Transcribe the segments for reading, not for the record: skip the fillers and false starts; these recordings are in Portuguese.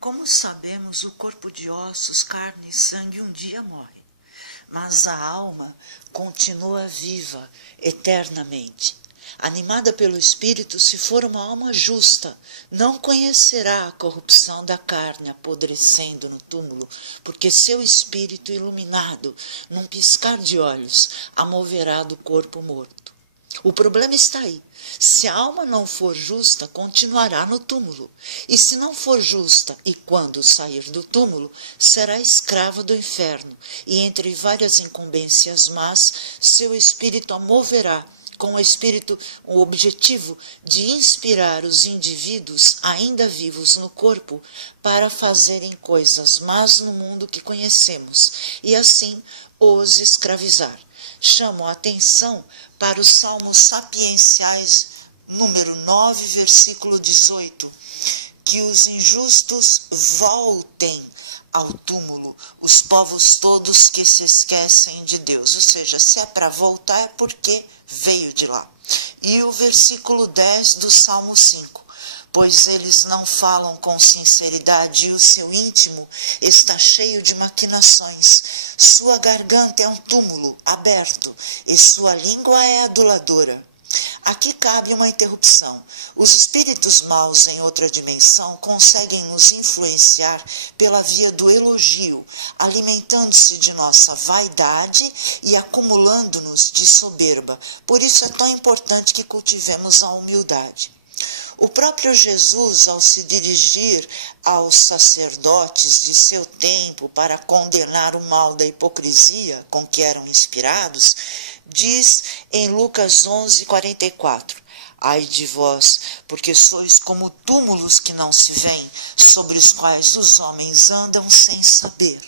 Como sabemos, o corpo de ossos, carne e sangue um dia morre, mas a alma continua viva eternamente. Animada pelo Espírito, se for uma alma justa, não conhecerá a corrupção da carne apodrecendo no túmulo, porque seu espírito iluminado, num piscar de olhos, a moverá do corpo morto. O problema está aí. Se a alma não for justa, continuará no túmulo. E se não for justa, e quando sair do túmulo, será escrava do inferno. E entre várias incumbências más, seu espírito a moverá, com o objetivo de inspirar os indivíduos ainda vivos no corpo para fazerem coisas más no mundo que conhecemos, e assim os escravizar. Chamo a atenção para os Salmos Sapienciais, número 9, versículo 18, que os injustos voltem ao túmulo, os povos todos que se esquecem de Deus. Ou seja, se é para voltar é porque veio de lá. E o versículo 10 do Salmo 5. Pois eles não falam com sinceridade e o seu íntimo está cheio de maquinações. Sua garganta é um túmulo aberto e sua língua é aduladora. Aqui cabe uma interrupção. Os espíritos maus em outra dimensão conseguem nos influenciar pela via do elogio, alimentando-se de nossa vaidade e acumulando-nos de soberba. Por isso é tão importante que cultivemos a humildade. O próprio Jesus, ao se dirigir aos sacerdotes de seu tempo para condenar o mal da hipocrisia com que eram inspirados, diz em Lucas 11:44, ai de vós, porque sois como túmulos que não se veem, sobre os quais os homens andam sem saber.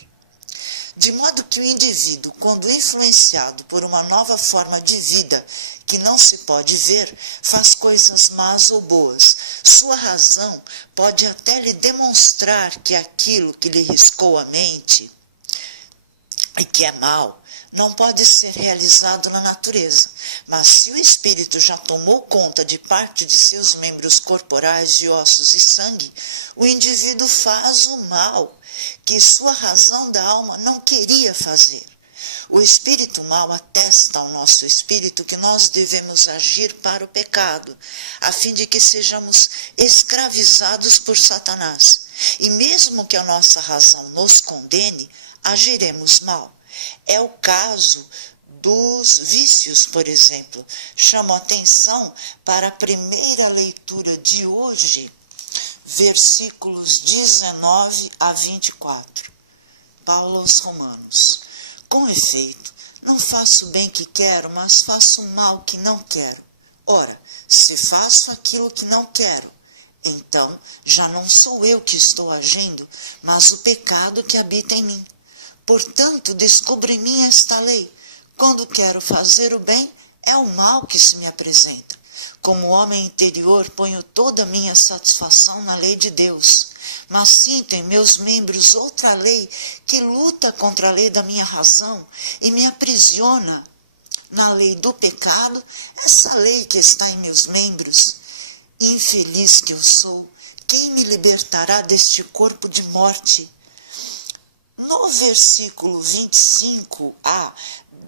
De modo que o indivíduo, quando influenciado por uma nova forma de vida que não se pode ver, faz coisas más ou boas. Sua razão pode até lhe demonstrar que aquilo que lhe riscou a mente e que é mal, não pode ser realizado na natureza. Mas se o espírito já tomou conta de parte de seus membros corporais, de ossos e sangue, o indivíduo faz o mal que sua razão da alma não queria fazer. O espírito mau atesta ao nosso espírito que nós devemos agir para o pecado, a fim de que sejamos escravizados por Satanás. E mesmo que a nossa razão nos condene, agiremos mal. É o caso dos vícios, por exemplo. Chamo a atenção para a primeira leitura de hoje, versículos 19 a 24. Paulo aos Romanos. Com efeito, não faço o bem que quero, mas faço o mal que não quero. Ora, se faço aquilo que não quero, então já não sou eu que estou agindo, mas o pecado que habita em mim. Portanto, descubro em mim esta lei. Quando quero fazer o bem, é o mal que se me apresenta. Como homem interior, ponho toda a minha satisfação na lei de Deus. Mas sinto em meus membros outra lei que luta contra a lei da minha razão e me aprisiona na lei do pecado, essa lei que está em meus membros. Infeliz que eu sou, quem me libertará deste corpo de morte? No versículo 25a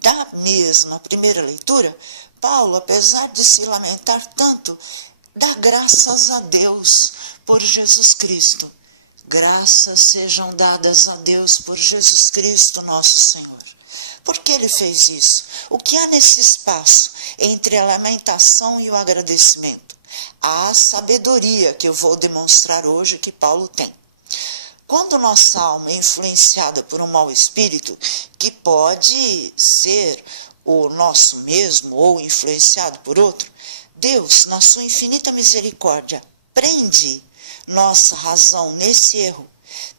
da mesma primeira leitura, Paulo, apesar de se lamentar tanto, dá graças a Deus por Jesus Cristo. Graças sejam dadas a Deus por Jesus Cristo, nosso Senhor. Por que ele fez isso? O que há nesse espaço entre a lamentação e o agradecimento? Há a sabedoria que eu vou demonstrar hoje que Paulo tem. Quando nossa alma é influenciada por um mau espírito, que pode ser o nosso mesmo ou influenciado por outro, Deus, na sua infinita misericórdia, prende nossa razão nesse erro.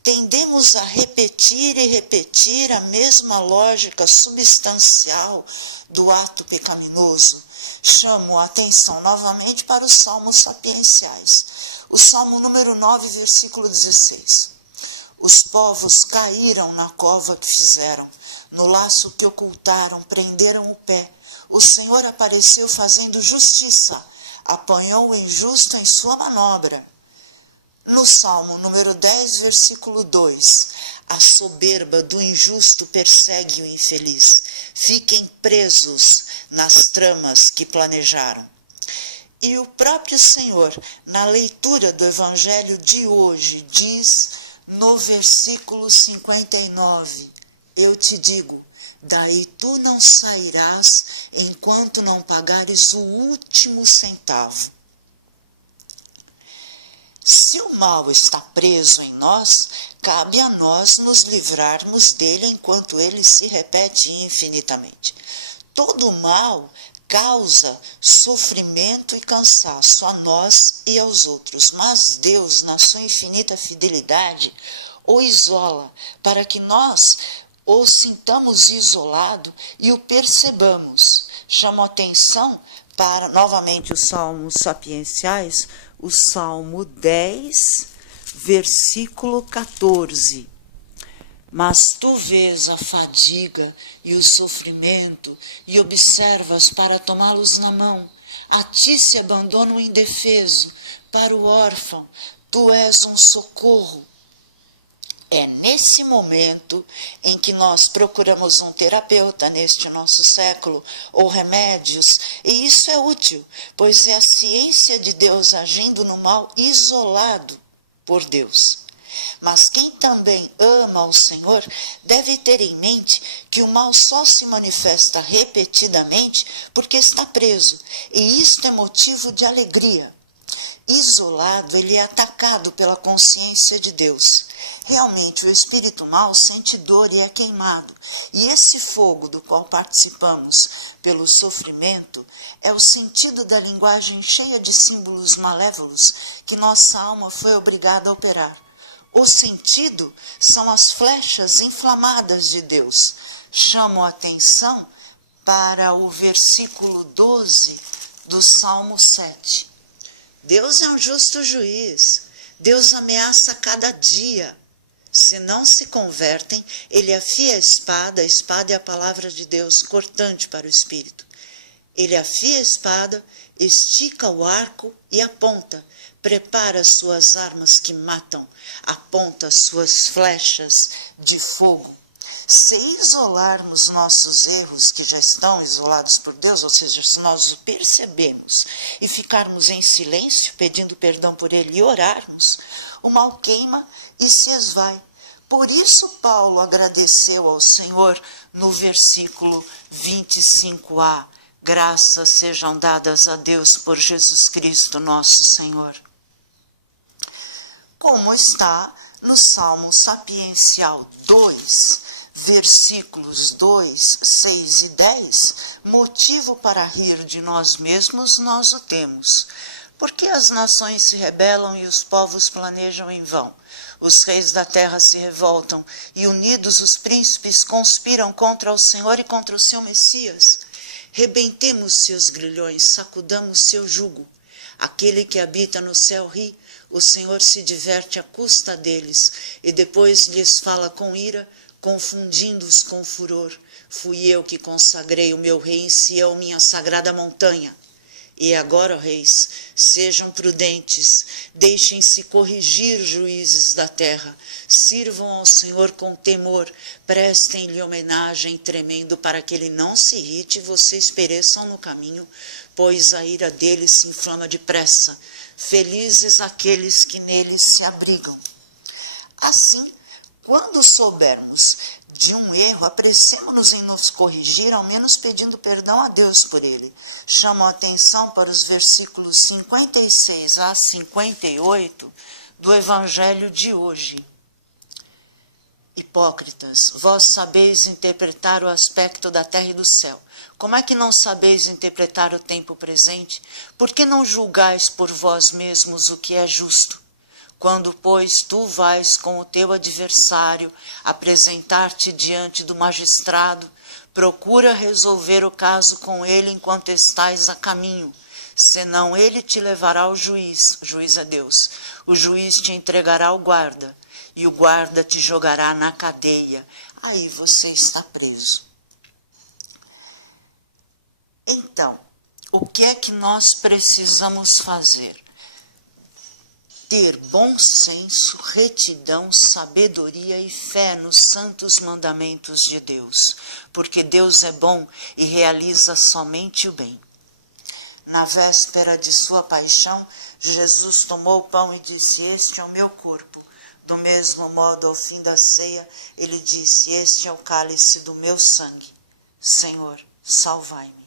Tendemos a repetir e repetir a mesma lógica substancial do ato pecaminoso. Chamo a atenção novamente para os Salmos Sapienciais. O Salmo número 9, versículo 16. Os povos caíram na cova que fizeram, no laço que ocultaram, prenderam o pé. O Senhor apareceu fazendo justiça, apanhou o injusto em sua manobra. No Salmo número 10, versículo 2, a soberba do injusto persegue o infeliz. Fiquem presos nas tramas que planejaram. E o próprio Senhor, na leitura do Evangelho de hoje, diz no versículo 59, eu te digo, daí tu não sairás enquanto não pagares o último centavo. Se o mal está preso em nós, cabe a nós nos livrarmos dele enquanto ele se repete infinitamente. Todo mal causa sofrimento e cansaço a nós e aos outros, mas Deus, na sua infinita fidelidade, o isola para que nós o sintamos isolado e o percebamos. Chamo a atenção para, novamente, os salmos sapienciais, o Salmo 10, versículo 14. Mas tu vês a fadiga e o sofrimento e observas para tomá-los na mão. A ti se abandona o indefeso, para o órfão, tu és um socorro. É nesse momento em que nós procuramos um terapeuta neste nosso século, ou remédios, e isso é útil, pois é a ciência de Deus agindo no mal isolado por Deus. Mas quem também ama o Senhor deve ter em mente que o mal só se manifesta repetidamente porque está preso, e isto é motivo de alegria. Isolado, ele é atacado pela consciência de Deus. Realmente, o espírito mau sente dor e é queimado. E esse fogo do qual participamos pelo sofrimento é o sentido da linguagem cheia de símbolos malévolos que nossa alma foi obrigada a operar. O sentido são as flechas inflamadas de Deus. Chamo a atenção para o versículo 12 do Salmo 7. Deus é um justo juiz. Deus ameaça cada dia. Se não se convertem, ele afia a espada é a palavra de Deus, cortante para o espírito. Ele afia a espada, estica o arco e aponta, prepara suas armas que matam, aponta suas flechas de fogo. Se isolarmos nossos erros que já estão isolados por Deus, ou seja, se nós o percebemos e ficarmos em silêncio, pedindo perdão por ele e orarmos, o mal queima e se esvai. Por isso Paulo agradeceu ao Senhor no versículo 25a, graças sejam dadas a Deus por Jesus Cristo nosso Senhor. Como está no Salmo Sapiencial 2, versículos 2, 6 e 10, motivo para rir de nós mesmos nós o temos. Porque as nações se rebelam e os povos planejam em vão? Os reis da terra se revoltam e unidos os príncipes conspiram contra o Senhor e contra o seu Messias. Rebentemos seus grilhões, sacudamos seu jugo. Aquele que habita no céu ri, o Senhor se diverte à custa deles e depois lhes fala com ira, confundindo-os com furor. Fui eu que consagrei o meu rei em Sião, minha sagrada montanha. E agora, ó reis, sejam prudentes, deixem-se corrigir, juízes da terra, sirvam ao Senhor com temor, prestem-lhe homenagem tremendo para que ele não se irrite e vocês pereçam no caminho, pois a ira dele se inflama depressa. Felizes aqueles que nele se abrigam. Assim, quando soubermos de um erro, apressemo-nos em nos corrigir, ao menos pedindo perdão a Deus por ele. Chamo a atenção para os versículos 56 a 58 do Evangelho de hoje. Hipócritas, vós sabeis interpretar o aspecto da terra e do céu. Como é que não sabeis interpretar o tempo presente? Por que não julgais por vós mesmos o que é justo? Quando, pois, tu vais com o teu adversário apresentar-te diante do magistrado, procura resolver o caso com ele enquanto estais a caminho, senão ele te levará ao juiz, juiz é Deus, o juiz te entregará ao guarda, e o guarda te jogará na cadeia, aí você está preso. Então, o que é que nós precisamos fazer? ter bom senso, retidão, sabedoria e fé nos santos mandamentos de Deus, porque Deus é bom e realiza somente o bem. Na véspera de sua paixão, Jesus tomou o pão e disse: este é o meu corpo. Do mesmo modo, ao fim da ceia, ele disse: este é o cálice do meu sangue. Senhor, salvai-me.